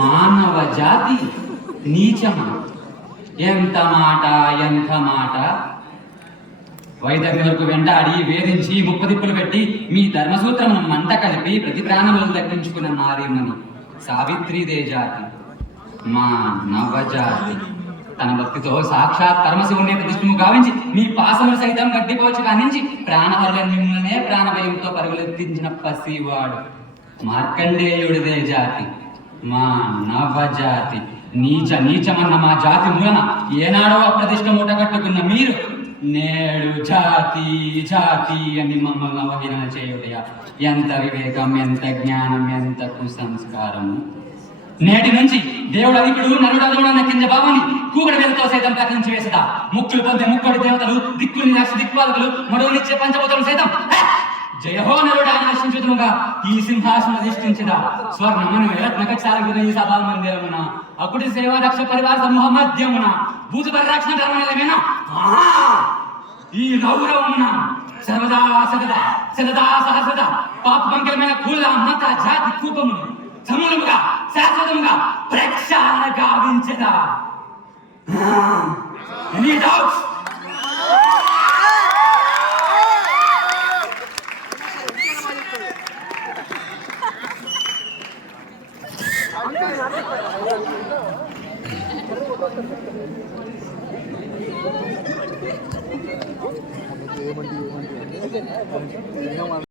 మానవ జాతి నీచమా? ఎంత మాట, ఎంత మాట! వైద్యుని వరకు వెంటాడి వేధించి ముప్పదిప్పులు పెట్టి మీ ధర్మసూత్రమును మంట కలిపి ప్రతి ప్రాణములను దక్కించుకున్న నారీమణి సావిత్రీదే జాతి. మా నవజాతి తన భక్తితో సాక్షాత్ పరమశివుని ప్రతిష్ఠము గావించి మీ పాసములు సైతం గడ్డిపోవచ్చు కానించి ప్రాణహరుల మిమ్మల్నే ప్రాణభయంతో పరుగులెత్తించిన పసివాడు మార్కండేయుడిదే జాతి. మా నవజాతి నీచమన్న మా జాతి మూలన ఏనాడో అప్రతిష్ట మూట కట్టుకున్న మీరు నేడు జాతి జాతి అని మమ్మల్ని అవహేళన చేయుటయా? ఎంత వివేకం, ఎంత జ్ఞానం, ఎంత కుసంస్కారము! నేటి నుంచి దేవుడు అధికుడు నరుడన్న కింద భావాన్ని కూగడ వేలతో సైతం కథించి వేసదా? ముక్కులు పొందే ముక్కడి దేవతలు, దిక్కుల్ని రాసి దిక్పాలకులు, మడువునిచ్చే పంచభూతలు సైతం జయహో నరుడా అని నశించుతుముగా ఈ సింహాసనం అధిష్ఠించదా? స్వర్ణమును రత్నకచాలకుల ఈ సభా మందిరమున అకుటి సేవా దక్ష పరివార సమూహ మధ్యమున భూత పరిరక్షణ ధర్మనిలమేనా ఈ గౌరవమున సర్వదా సదదా సహసదా పాప పంకలమైన కుల మత జాతి కూపమును సమూలముగా శాశ్వతముగా ప్రక్షాళన గావించదా? Any doubts?